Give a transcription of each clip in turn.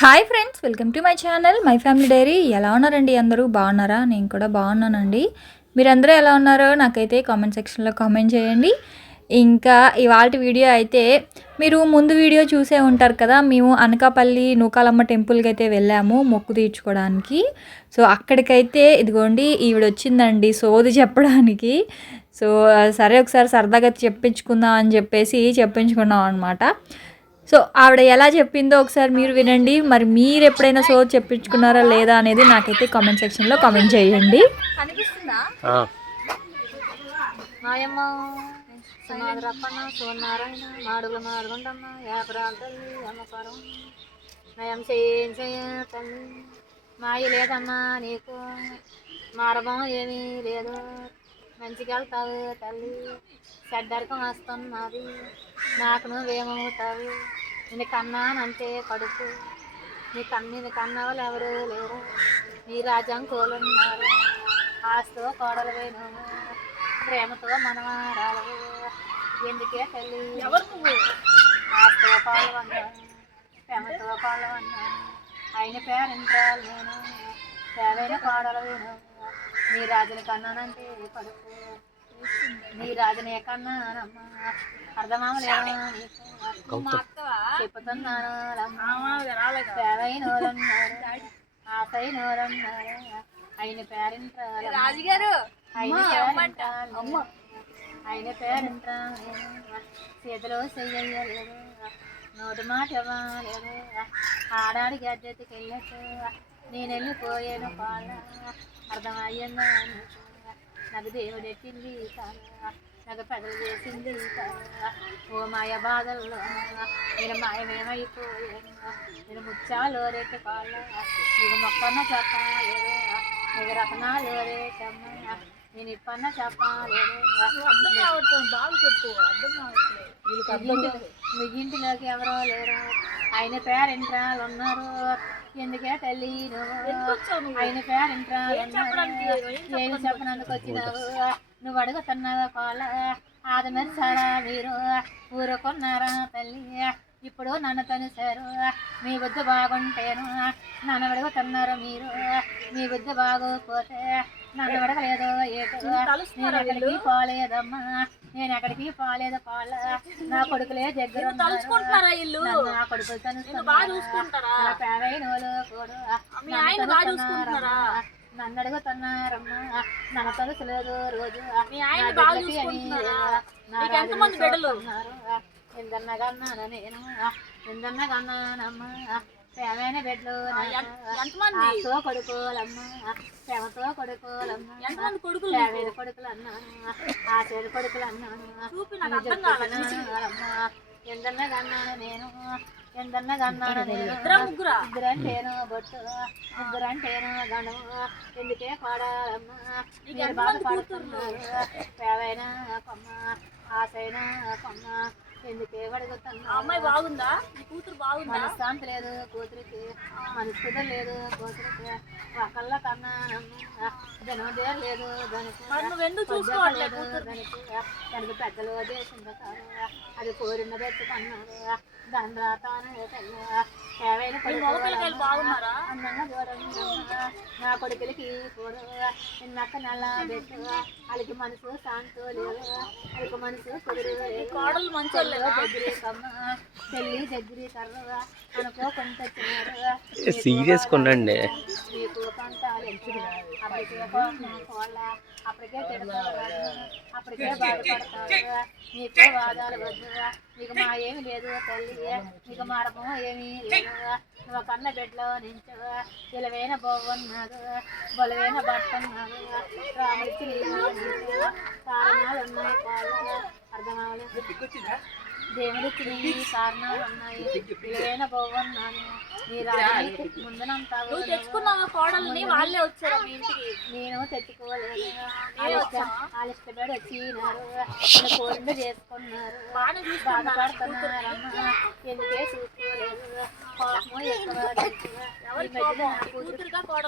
Hi friends, welcome to my channel my family dairy. ఎలా ఉన్నారండి? అందరూ బాగున్నారా? నేను కూడా బాగున్నానండి. మీరందరూ ఎలా ఉన్నారో నాకైతే కామెంట్ సెక్షన్లో కామెంట్ చేయండి. ఇంకా ఇవాళ వీడియో అయితే మీరు ముందు వీడియో చూసే ఉంటారు కదా. మేము అనకాపల్లి నూకాలమ్మ టెంపుల్కి అయితే వెళ్ళాము మొక్కు తీర్చుకోవడానికి. సో అక్కడికైతే ఇదిగోండి ఈవిడ వచ్చిందండి సోది చెప్పడానికి. సో సరే ఒకసారి సరదాగా చెప్పించుకుందాం అని చెప్పేసి చెప్పించుకున్నాం అనమాట. సో ఆవిడ ఎలా చెప్పిందో ఒకసారి మీరు వినండి. మరి మీరు ఎప్పుడైనా సో చెప్పించుకున్నారా లేదా అనేది నాకైతే కామెంట్ సెక్షన్లో కామెంట్ చేయండి. కనిపిస్తుందా? మాయమ్మ సుమారప్పన్న సోనారాయణ మాడుగుల మాడుగుండమ్మ యాపరాల తల్లి అమ్మకారం నయం చేయ తల్లి మాయ లేదమ్మా నీకు మారభం ఏమీ లేదు మంచిగా వెళ్తావు తల్లి చెడ్డరకం వస్తున్నది నాకు నువ్వేమవుతావు నేను కన్నానంటే కడుపు నీ కన్న వాళ్ళు ఎవరు లేరు నీ రాజ్యం కోలున్నారు ఆస్తో కోడలు వేను ప్రేమతో మనమారాలు ఎందుకే తల్లి ఆస్తో పాల్గొన్నా ప్రేమతో పాల్గొన్నా ఆయన పేరెంటాలు నేను పేదైన కోడలు వేను నీ రాజుని కన్నానంటే కడుపు నీ రాజుని కన్నానమ్మా అర్థమామలేదా నీకు చెప్పుతున్నాను పేదైన ఆశైనోరన్నారు ఆయన పేరెంటాలు ఆయన పేరెంటాలు చేతిలో చెయ్యలేదు నోటి మాట ఇవ్వలేదు ఆడాడి గడ్డెత్తికి వెళ్ళట్టు నేను వెళ్ళిపోయాను పాల అర్థమయ్యిందా నాకు దేవుడు ఎట్టింది నాకు పెదలు చేసింది ఓ మాయ బాధల్లో నేను మాయమేమైపోయాను నేను ముచ్చాలు రేట్టుకోవాల నీకు మొక్కన్న చెప్పలేదు నీకు రతనాలు రేటమ్మ నేను ఇప్పన్న చెప్పలేదు అర్థం కావట్లేదు బాగా చెప్పు అర్థం కావట్లేదు మీ ఇంటిలోకి ఎవరో లేరు ఆయన పేరెంట్రాలు ఉన్నారు ఎందుకే తల్లి ఆయన పేరెంట్రాలు ఏమి చెప్పనందుకు వచ్చినావు నువ్వు అడుగుతున్నావా కోళ్ళ ఆది మెరిసారా మీరు ఊరుకున్నారా తల్లి ఇప్పుడు నన్ను తనిసారు మీ బుద్ధి బాగుంటేను నన్ను అడుగుతున్నారు మీరు మీ బుద్ధి బాగోకపోతే నన్ను అడగలేదో ఏటో నేను ఎక్కడికి పోలేదమ్మా నేను ఎక్కడికి పోలేదు కోళ్ళ నా కొడుకులే దగ్గర నా కొడుకులు తనుసుకుంటారా పేరైన వాళ్ళు కూడా నన్ను అడుగుతున్నారమ్మా నన్ను తలుసలేదు రోజు ఎందన్నా కన్నాను నేను ఎందన్నా కన్నానమ్మా ప్రేమైన బిడ్డలు ఆశతో కొడుకోలమ్మా ప్రేమతో కొడుకోలమ్మా ప్రేమైన కొడుకులు అన్నాను ఆశేడు కొడుకులు అన్నాను ఎందన్నా కన్నాను నేను ఎందన్నా కన్నాను నేను ఇద్దరంటేను బొట్టు ముగ్గురంటేను గణము ఎందుకే పాడాలమ్మా మీరు బాధపడుతున్నారు ప్రేమైన కొమ్మ ఆశైన కొమ్మ ఎందుకే అడుగుతున్నా అమ్మాయి బాగుందా కూతురు బాగుందా మనశ్శాంతి లేదు కూతురికి మనస్ఫుద్ధి లేదు కూతురికి ఒకళ్ళ కన్నా జనం లేదు దానికి చూసుకోవట్లేదు దానికి పెద్దలు దేశం అది కోరిన తెచ్చుకున్నారు దాని రాతాను ఏవైన బాగున్నారా అందంగా చూడండి నా కొడుకులకి కూడా నిన్నక్క నెల పెట్టు వాళ్ళకి మనసు శాంతో లేదు వాళ్ళకి మనసు కుదురు కోడలు మంచి దగ్గరే కమ్మ పెళ్ళి దగ్గరే కర్ర అనుకోకుండా సీరియస్ కొనండి మీకు పంటాలు అప్పటికే తిడతారు అప్పటికే బాధపడతారు నీకు వాదాలు వద్దు నీకు మా ఏమి లేదు తల్లి నీకు మారపం ఏమీ లేదు నువ్వు కన్న బిడ్డలో నించు విలువైన బొవ్వన్నాడు బలవైన బట్టన్నాడు రాముడికి కారణాలు ఉన్నాయి కాళ్ళు అర్థమవలేదు దేవుడికి నీ కారణాలు ఉన్నాయి విలువైన బొవ్వన్నాను నీ రాజు ముందునంతా తెచ్చుకున్నావు కోడల్ని వాళ్ళే వచ్చారు మీ ఇంటికి నేను తెచ్చుకోలేదు వాళ్ళు ఇష్టపడి వచ్చినారు నేను కోరిండు చేసుకున్నారు బాధపడుతున్నారమ్మా ఎందుకే చూసుకోలేదు కోపము ఎక్కువ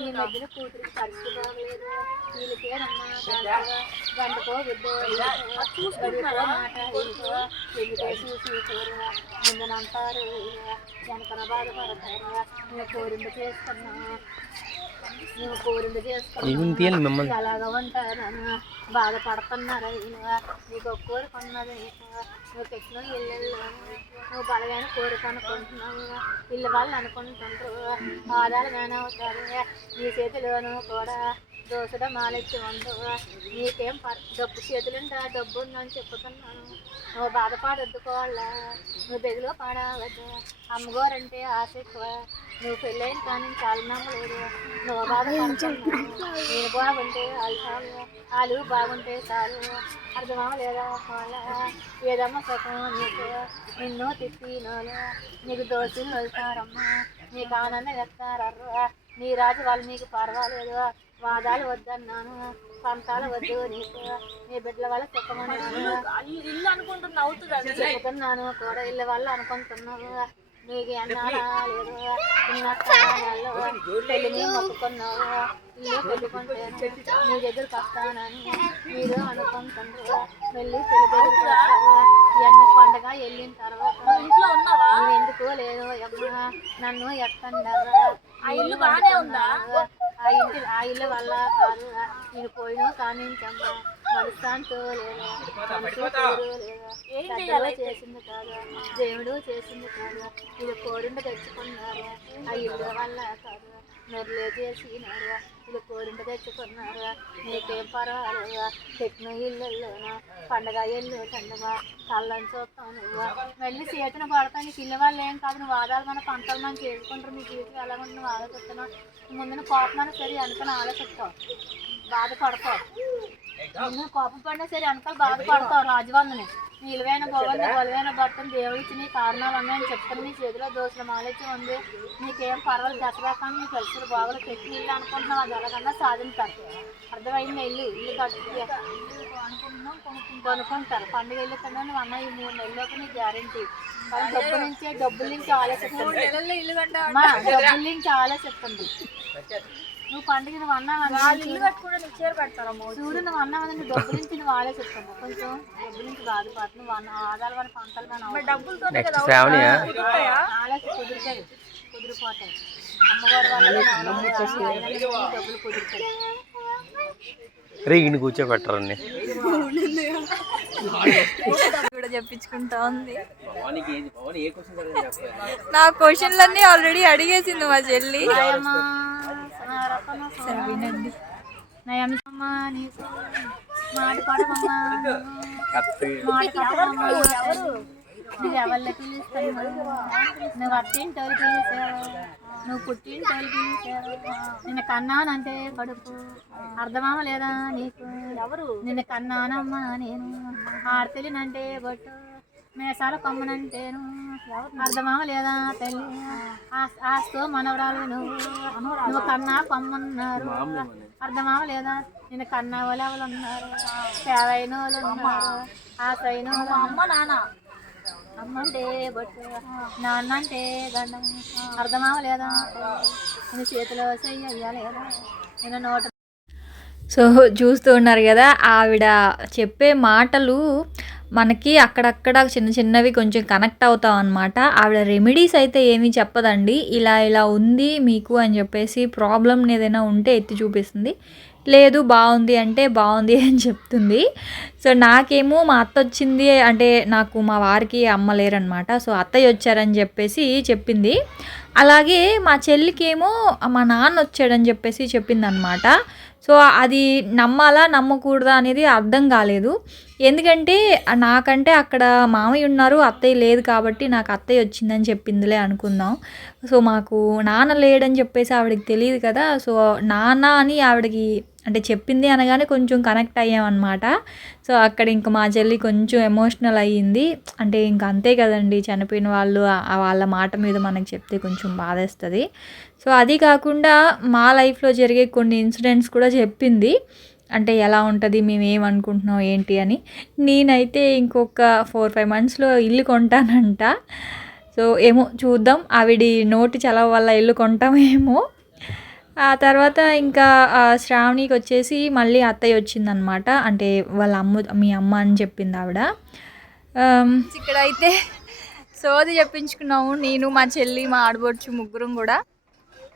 ఈ మధ్యన కూతురికి పరిస్థితి బాగలేదు వీళ్ళకేనమ్మా గంటకో బిడ్డో మాట ఎందుకే చూసి కోరుగా ముందునంటారు వెనకన బాధపడతారు నువ్వు కోరిండు చేసుకున్నా నువ్వు కోరిండు చేసుకున్నా ఎలాగ ఉంటారని బాధపడుతున్నారైనా నీకు ఒక కోరుకున్నది నువ్వు తెచ్చిన ఇళ్ళు నువ్వు బలమైన కోరిక అనుకుంటున్నావు ఇల్లు వాళ్ళు అనుకుంటుంటారు ఆదాలుగానే అవుతారు నీ చేతిలోనూ కూడా దోసడ మాలెచ్చి ఉండు నీకేం డబ్బు చేతులుంటా డబ్బు ఉందని చెప్పుతున్నాను నువ్వు బాధపడొద్దు కోళ్ళ నువ్వు బెదిలో పడవద్దు అమ్మగోరంటే ఆశ ఎక్కువ నువ్వు పెళ్ళైన కానీ చాలా నమ్మలేదు నువ్వు బాధపడుతున్నావు నేను బాగుంటే వాళ్ళు చాలు వాళ్ళు బాగుంటే చాలు అర్థమా లేదా వాళ్ళ ఏదమ్మా సుఖం నీకు నిన్ను తిప్పినోళ్ళు నీకు దోషులు వెళ్తారమ్మా నీకు ఆనందం ఎత్తారర్రా నీ రాజు వాళ్ళు నీకు పర్వాలేదు వాదాలు వద్దన్నాను పంతాలు వద్దు నీకు నీ బిడ్డల వల్ల సుఖమన్నాను ఇల్లు అనుకుంటున్నావు చెబుతున్నాను కూడా ఇళ్ళ వల్ల అనుకుంటున్నావు నీకు ఎన్నాలా లేదు పెళ్ళిని మొక్కుకున్నావు ఇల్లు పెట్టుకుంటాను నీ దగ్గరకు వస్తానని మీరు అనుకుంటున్నారు వెళ్ళి పెళ్లి దగ్గరికి వస్తావు ఇవన్నీ పండగ వెళ్ళిన తర్వాత నువ్వు ఎందుకు లేదు అమ్మా నన్ను ఎత్తండరా ఆ ఇల్లు బాగానే ఉందా ఆ ఇల్లు వల్ల కాదు నేను పోయినా కానీ మనస్తాంతో లేదు మనసు లేదు చేసింది కాదు దేవుడు చేసింది కాదు ఇది కోరిండ తెచ్చుకున్నారు ఆ ఇల్లు వల్ల కాదు నెర్లే చేసినారు ఇది కోరిండ తెచ్చుకున్నారు నీకేం పర్వాలేదు పెట్టిన ఇళ్ళల్లోనూ పండగ ఇల్లు చండగా కళ్ళని చూస్తావు నువ్వు వెళ్ళి చేతిని పడతావు నీకు ఇల్లు వాళ్ళు ఏం కాదు నువ్వు వాదాలు మన పంటలు మనం చేసుకుంటారు నీ జీవితం ఎలా ఉండి నువ్వు ఆలోచిస్తున్నావు ముందున కోపమైనా సరే అనుకుని ఆలోచిస్తావు బాధపడతావు ముందు కోపం పడినా సరే వెనకాల బాధపడతావు రాజువందని నీ ఇలువైన భవన్ నీ బలమైన భర్తను దేవుడిచ్చి నీ కారణాలు ఉన్నాయని చెప్తాను నీ చేతిలో దోషుల మాలెచ్చి ఉంది నీకేం పర్వాలేదు దసరాకాన్ని నీ కలిసి బాగులు పెట్టి ఇల్లు అనుకుంటున్నావు అది ఎలాగన్నా సాధించారు అర్థమైంది ఇల్లు కట్టి కొనుక్కుంటారు పండుగ ఇల్లు కన్నా నువ్వు అన్న ఈ 3 నెలల్లోకి నీ గ్యారంటీ కానీ డబ్బుల నుంచి ఆలోచిస్తుంది డబ్బుల నుంచి ఆలోచిస్తుంది నువ్వు పండుగ నువ్వు అన్నావు చూడు నువ్వు అన్నావు నువ్వు డబ్బు నుంచి నువ్వు ఆలోచిస్తావు కొంచెం డబ్బు నుంచి బాధపడు నువ్వు ఆదాలు వాడి పంటలు డబ్బులతో ఆలోచి కుదిరిపోతాయి అమ్మవారి వల్ల డబ్బులు కుదురుతాయి కూర్చోబెట్టరండి కూడా చెప్పించుకుంటా ఉంది నా క్వశ్చన్లన్నీ ఆల్రెడీ అడిగేసింది మా చెల్లి సరే వినండి నువ్వు ఎవరిని పిలుస్తాను నువ్వు అత్తింటోళ్ళు పిలిచావు నువ్వు పుట్టింటోళ్ళు పిలిచావు నిన్ను కన్నానంటే కడుపు అర్థమా లేదా నీకు ఎవరు నిన్ను కన్నానమ్మా నేను ఆడతెలినంటే బొట్టు మేసాల కొమ్మనంటేను అర్థమా లేదా తల్లి ఆస్తో మనవరాలు నువ్వు కన్నా కొమ్మన్నారు అర్థమా లేదా నిన్ను కన్నా వాళ్ళు ఎవరు ఉన్నారు సేవైన వాళ్ళు ఉన్నారు ఆశైన వాళ్ళు అమ్మ నాన్న అమ్మ అంటే బొట్టు నాన్న అంటే గండం అర్థమా లేదా నేను చేతిలో చెయ్యాలేదా నేను నోట. సో చూస్తూ ఉన్నారు కదా ఆవిడ చెప్పే మాటలు మనకి అక్కడక్కడ చిన్న చిన్నవి కొంచెం కనెక్ట్ అవుతాం అనమాట. ఆవిడ రెమెడీస్ అయితే ఏమీ చెప్పదండి, ఇలా ఇలా ఉంది మీకు అని చెప్పేసి ప్రాబ్లం ఏదైనా ఉంటే ఎత్తి చూపిస్తుంది, లేదు బాగుంది అంటే బాగుంది అని చెప్తుంది. సో నాకేమో మా అత్త వచ్చింది అంటే నాకు మా వారికి అమ్మ లేరనమాట, సో అత్తయ్య వచ్చారని చెప్పేసి చెప్పింది. అలాగే మా చెల్లికేమో మా నాన్న వచ్చాడని చెప్పేసి చెప్పిందనమాట. సో అది నమ్మాలా నమ్మకూడదా అనేది అర్థం కాలేదు, ఎందుకంటే నాకంటే అక్కడ మామయ్య ఉన్నారు అత్తయ్య లేదు కాబట్టి నాకు అత్తయ్య వచ్చిందని చెప్పిందిలే అనుకుందాం. సో మాకు నాన్న లేడని చెప్పేసి ఆవిడకి తెలియదు కదా, సో నాన్న అని ఆవిడకి అంటే చెప్పింది అనగానే కొంచెం కనెక్ట్ అయ్యామన్నమాట. సో అక్కడ ఇంకా మా చెల్లి కొంచెం ఎమోషనల్ అయ్యింది, అంటే ఇంకా అంతే కదండి, చనిపోయిన వాళ్ళు వాళ్ళ మాట మీద మనకు చెప్తే కొంచెం బాధేస్తుంది. సో అది కాకుండా మా లైఫ్లో జరిగే కొన్ని ఇన్సిడెంట్స్ కూడా చెప్పింది, అంటే ఎలా ఉంటుంది మేము ఏమనుకుంటున్నాం ఏంటి అని. నేనైతే ఇంకొక 4-5 మంత్స్లో ఇల్లు కొంటానంట. సో ఏమో చూద్దాం, ఆవిడి నోటి చలవ వల్ల ఇల్లు కొంటామేమో. ఆ తర్వాత ఇంకా శ్రావణికి వచ్చేసి మళ్ళీ అత్తయ్య వచ్చిందనమాట, అంటే వాళ్ళ మీ అమ్మ అని చెప్పింది ఆవిడ. ఇక్కడ అయితే సోది చెప్పించుకున్నాము, నేను మా చెల్లి మా ఆడబొచ్చు ముగ్గురం కూడా.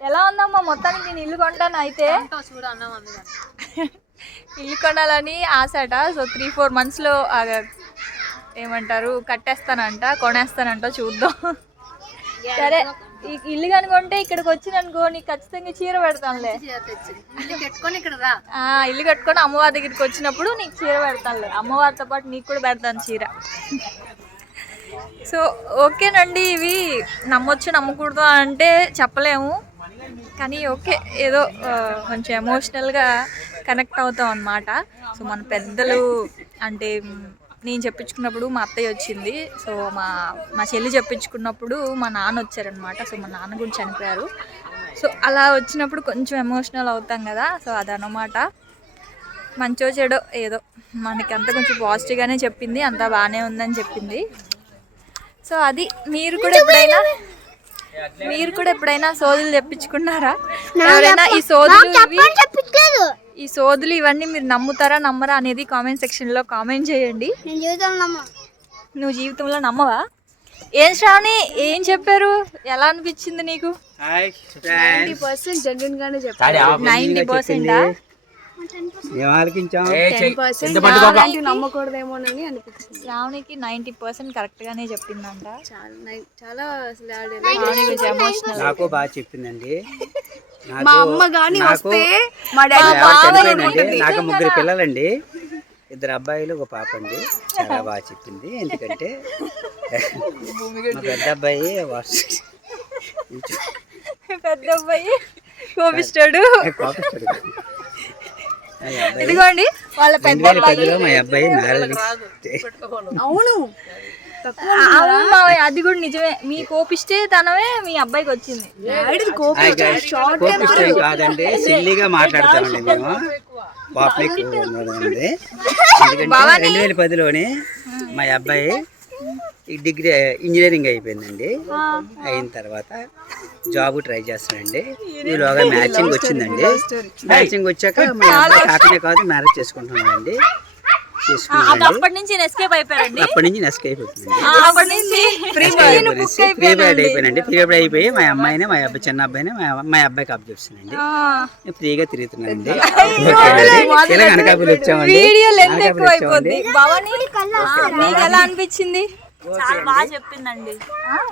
ఎలా ఉందమ్మా మొత్తానికి నేను ఇల్లు కొంటాను అయితే ఇల్లు కొనాలని ఆశట. సో 3-4 monthsలో ఏమంటారు కట్టేస్తానంట, కొనేస్తానంట, చూద్దాం. సరే ఈ ఇల్లు కనుకుంటే ఇక్కడికి వచ్చిననుకో నీకు ఖచ్చితంగా చీర పెడతానులే. ఇల్లు కట్టుకొని అమ్మవారి దగ్గరికి వచ్చినప్పుడు నీకు చీర పెడతానులే, అమ్మవారితో పాటు నీకు కూడా పెడతాను చీర. సో ఓకేనండి, ఇవి నమ్మొచ్చు నమ్మకూడదు అంటే చెప్పలేము, కానీ ఓకే ఏదో కొంచెం ఎమోషనల్గా కనెక్ట్ అవుతాం అన్నమాట. సో మన పెద్దలు అంటే నేను చెప్పించుకున్నప్పుడు మా అత్తయ్య వచ్చింది, సో మా చెల్లి చెప్పించుకున్నప్పుడు మా నాన్న వచ్చారనమాట. సో మా నాన్న కూడా చనిపోయారు. సో అలా వచ్చినప్పుడు కొంచెం ఎమోషనల్ అవుతాం కదా. సో అదనమాట, మంచో చెడో ఏదో మనకి అంతా కొంచెం పాజిటివ్గానే చెప్పింది, అంతా బాగానే ఉందని చెప్పింది. సో అది మీరు కూడా ఎప్పుడైనా సోదులు చెప్పించుకున్నారా? ఎవరైనా ఈ సోదులు ఇవన్నీ మీరు నమ్ముతారా నమ్మరా అనేది కామెంట్ సెక్షన్లో కామెంట్ చేయండి. నువ్వు జీవితంలో నమ్మవా? ఏం శ్రావణి ఏం చెప్పారు, ఎలా అనిపించింది నీకు? 90% జెన్యున్ గానే చెప్పారు. 90%? నమ్మకూడదేమోనని అనిపించింది. శ్రావణికి 90% కరెక్ట్ గానే చెప్పిందంట. చాలా నాకు బాగా చెప్పిందండి. మా అమ్మ గాని వస్తే మా డాడీ నాకు 3 పిల్లలండి, 2 అబ్బాయిలు 1 పాప అండి. చాలా బాగా చెప్పింది. ఎందుకంటే మా పెద్ద అబ్బాయి కోపిస్తాడు. ఇదిగోండి వాళ్ళ పెద్ద మా అబ్బాయి మ్యారేజ్. అవును అది కూడా నిజమే, మీ కోపిస్తే తనమే మీ అబ్బాయికి వచ్చింది. కోపిస్తే కాదండి, సిల్లీగా మాట్లాడతామండి మేము. పాపకి ఎందుకంటే 2010లోనే మా అబ్బాయి డిగ్రీ ఇంజనీరింగ్ అయిపోయిందండి. అయిన తర్వాత జాబ్ ట్రై చేస్తానండి. ఈలోగా మ్యాచింగ్ వచ్చిందండి. మ్యాచింగ్ వచ్చాక మా అబ్బాయి కాకనే కాదు మ్యారేజ్ చేసుకుంటున్నానండి. అప్పటి నుంచి ఎస్కేప్ అయిపోయారండి. అప్పటి నుంచి ఎస్కేప్ అయిపోయింది. ఫ్రీ బైడ్ అయిపోయినండి. ఫ్రీ బైడ్ అయిపోయి మా అమ్మాయిని మా అబ్బాయి చిన్న అబ్బాయిని మా అబ్బాయికి అప్ చేస్తున్నానండి. ఫ్రీగా తిరుగుతున్నానండి. ఇలా అనకాపల్లి వచ్చామండి. ఎలా అనిపించింది? చాలా బాగా చెప్పిందండి.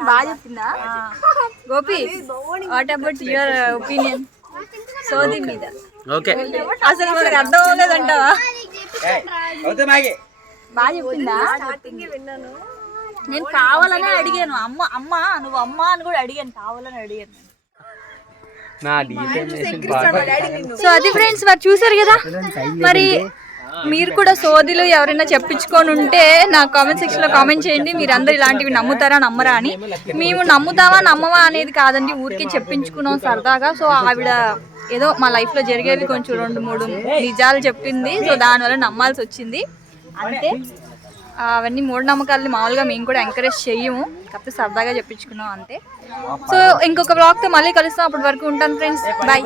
బాగా చెప్పిందా Gopi? What about your opinion సోది మీద? ఓకే, అసలు మనకు అర్థం అవ్వలేదంటావా? బాగా చెప్పిందా? నేను కావాలనే అడిగాను, అమ్మ నువ్వు అమ్మ అని కూడా అడిగాను, కావాలని అడిగాను. సో అది ఫ్రెండ్స్, మరి చూసారు కదా. మరి మీరు కూడా సోదిలు ఎవరైనా చెప్పించుకొని ఉంటే నా కామెంట్ సెక్షన్లో కామెంట్ చేయండి. మీరు అందరు ఇలాంటివి నమ్ముతారా నమ్మరా అని. మేము నమ్ముతావా నమ్మవా అనేది కాదండి, ఊరికే చెప్పించుకున్నాం సరదాగా. సో ఆవిడ ఏదో మా లైఫ్లో జరిగేవి కొంచెం 2-3 నిజాలు చెప్పింది. సో దానివల్ల నమ్మాల్సి వచ్చింది అంతే. అవన్నీ మూఢనమ్మకాలని మామూలుగా మేము కూడా ఎంకరేజ్ చెయ్యము, కాకపోతే సరదాగా చెప్పించుకున్నాం అంతే. సో ఇంకొక బ్లాగ్తో మళ్ళీ కలుస్తాం. అప్పటి వరకు ఉంటాను ఫ్రెండ్స్, బాయ్.